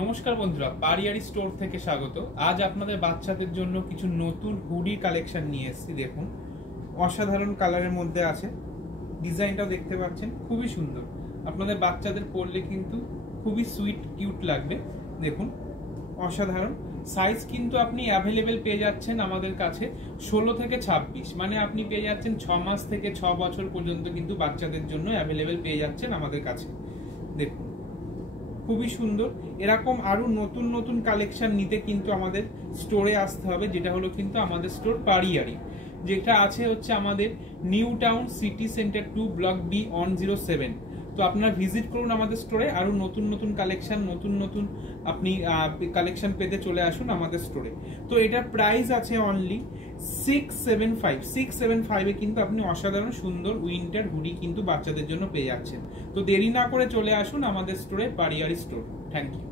নমস্কার বন্ধুরা, পারিয়ারি স্টোর থেকে স্বাগত। আজ আপনাদের বাচ্চাদের জন্য কিছু নতুন হুডি কালেকশন নিয়ে এসেছি। দেখুন, অসাধারণ কালারের মধ্যে আছে। ডিজাইনটাও দেখতে পাচ্ছেন, খুবই সুন্দর। আপনাদের বাচ্চাদের পরলে কিন্তু খুবই সুইট কিউট লাগবে। দেখুন, অসাধারণ। সাইজ কিন্তু আপনি অ্যাভেলেবেল পেয়ে যাচ্ছেন আমাদের কাছে 16 থেকে 26, মানে আপনি পেয়ে যাচ্ছেন 6 মাস থেকে 6 বছর পর্যন্ত কিন্তু বাচ্চাদের জন্য অ্যাভেলেবেল পেয়ে যাচ্ছেন আমাদের কাছে। দেখুন, খুবই সুন্দর। এরকম আরো নতুন নতুন কালেকশন নিতে কিন্তু আমাদের স্টোরে আসতে হবে, যেটা হলো কিন্তু আমাদের স্টোর পারিয়ারি, যেটা আছে হচ্ছে আমাদের New Town City Centre 2 block B 107। তো আপনারা ভিজিট করুন আমাদের স্টোরে। আরো নতুন নতুন কালেকশন, নতুন নতুন আপনি কালেকশন পেতে চলে আসুন আমাদের স্টোরে। তো এটার প্রাইস আছে অনলি 675 এ কিন্তু আপনি অসাধারণ সুন্দর উইন্টার হুডি কিন্তু বাচ্চাদের জন্য পেয়ে যাচ্ছেন। তো দেরি না করে চলে আসুন আমাদের স্টোরে, পারিয়ারি স্টোর। Thank you.